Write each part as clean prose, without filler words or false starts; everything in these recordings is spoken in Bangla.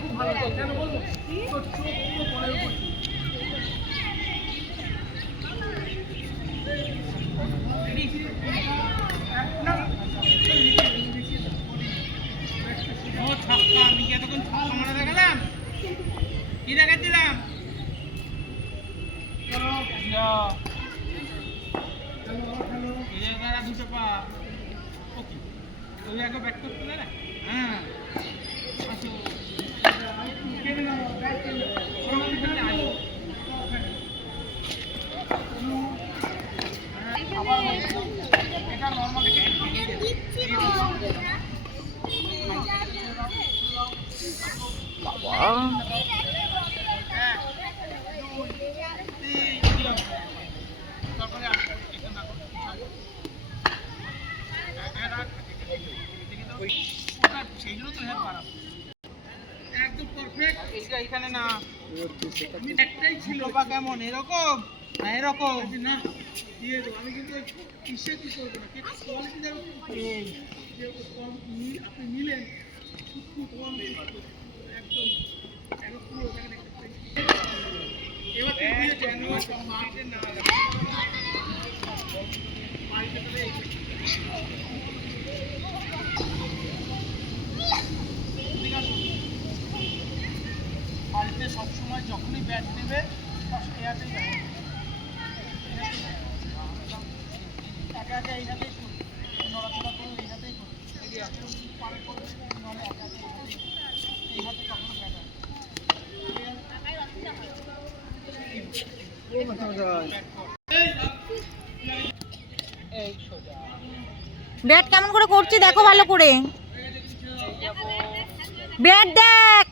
খুব ভালো কেন বলবো আমি কি এতক্ষণ ছক্কা দেখালাম কি দেখাচ্ছিলাম দুটো পা ওই আগে ব্যাট করতে না হ্যাঁ এটা নর্মালি একদম পারফেক্ট এইটা এখানে না একটাই ছিল বা কেমন এরকম না এরকম না দিয়ে দেবো আমি কিন্তু কিসে কি করবো না কোয়ালিটি যাবে আপনি নিলেন একদম এবার বাড়িতে সবসময় যখনই ব্যাট নেবে এটাতেই একা একা এই হাতেই করি নড়াচড়া করলে এই হাতেই করি পারে করবে নড়ে একা এই হাতে কখনো ব্যাট ব্যাট কেমন করে করছি দেখো ভালো করে ব্যাট দেখ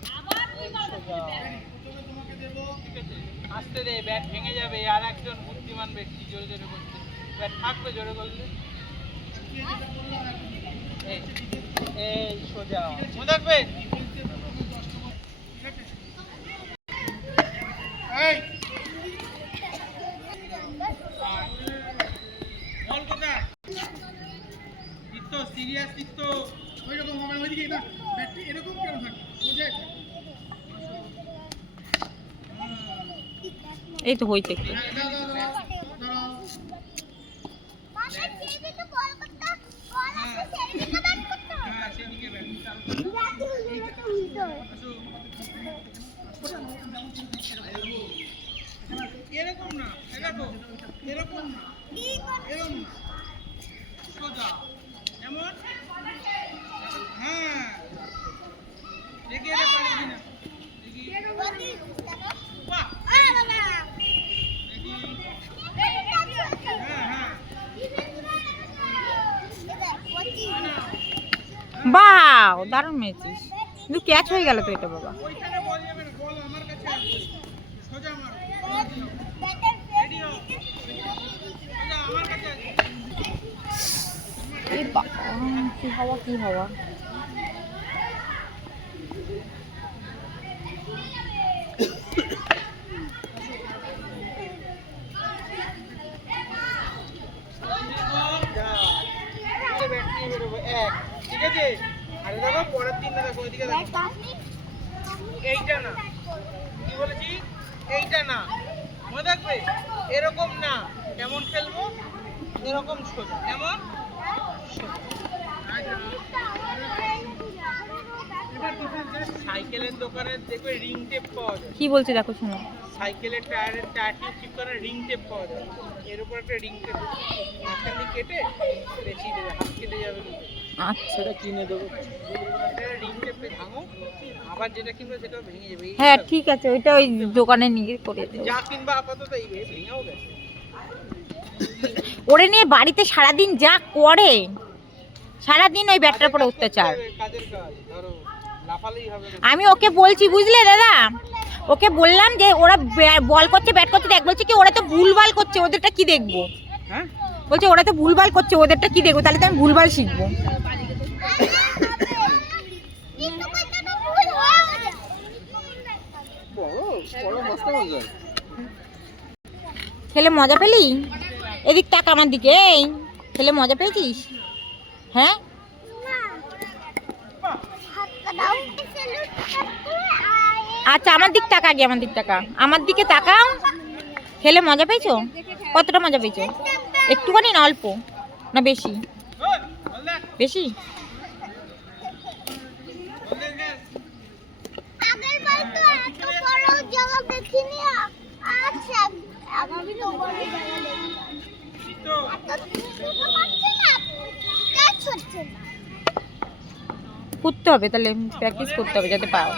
আস্তে দে ব্যাট ভেঙে যাবে আর একজন বুদ্ধিমান ব্যক্তি জোরে জোরে করছে ব্যাট থাকবে জোরে করলে এই সোজা মনে থাকবে এই বল কোথায় চিত্ত সিরিয়াস চিত্ত ওই রকম হবে ওইদিকে না ব্যাট এরকম কেন থাকে সোজা এই তো হইছে এরকম না এরকম না এরকম সোজা এমন হ্যাঁ দেখি এটা পারি কিনা দেখি বাহ বাহ দারুণ মেরেছিস কিন্তু ক্যাচ হয়ে গেল তো এটা বাবা ওইখানে বল যাবে না বল আমার কাছে আসবে সোজা মার রেডি হও সোজা আমার কাছে এই বাবা কি হাওয়া কি হাওয়া ঠিক আছে আরে দেখো পরের দিন দেখো ওইদিকে দেখো এইটা না কি বলেছি এইটা না মনে থাকবে এরকম না কেমন খেলবো এরকম সোজা কেমন সাইকেলের দোকানে দেখবে রিং টেপ পাওয়া যায় কি বলছে দেখো শোনো সাইকেলের টায়ারের টায়ার টিউব ঠিক করে রিং টেপ পাওয়া যায় এর উপর একটা রিং টেপ মাঝখানে কেটে পেঁচিয়ে দেবে হাত কেটে যাবে আচ্ছা সেটা কিনে দেবো রিং টেপে ভাঙো আবার যেটা কিনবে সেটা ভেঙে যাবে হ্যাঁ ঠিক আছে ওইটা ওই দোকানে নিয়ে করে দেবো যা কিনবা আপাতত এই ভেঙেও গেছে ওরে নিয়ে বাড়িতে সারাদিন যা করে সারাদিন ওই ব্যাটটার পরে অত্যাচার কাজের কাজ ধরো লাফালেই হবে আমি ওকে বলছি বুঝলে দাদা ওকে বললাম যে ওরা বল করছে ব্যাট করছে দেখ বলছে কি ওরা তো ভুলভাল করছে ওদেরটা কি দেখবো হ্যাঁ বলছে ওরা তো ভুলভাল করছে ওদেরটা কি দেখবো তাহলে তো আমি ভুলভাল শিখবো বড় খেলে মজা পেলি? এদিক তাক আমার দিকে। এই খেলে মজা পেয়েছিস? হ্যাঁ আচ্ছা, আমার দিক তাকা আগে, আমার দিক তাকা, আমার দিকে তাকাও। খেলে মজা পেয়েছো? কতটা মজা পেয়েছো? একটুখানি না অল্প না বেশি? বেশি? করতে হবে তাহলে, প্র্যাকটিস করতে হবে যাতে পাও।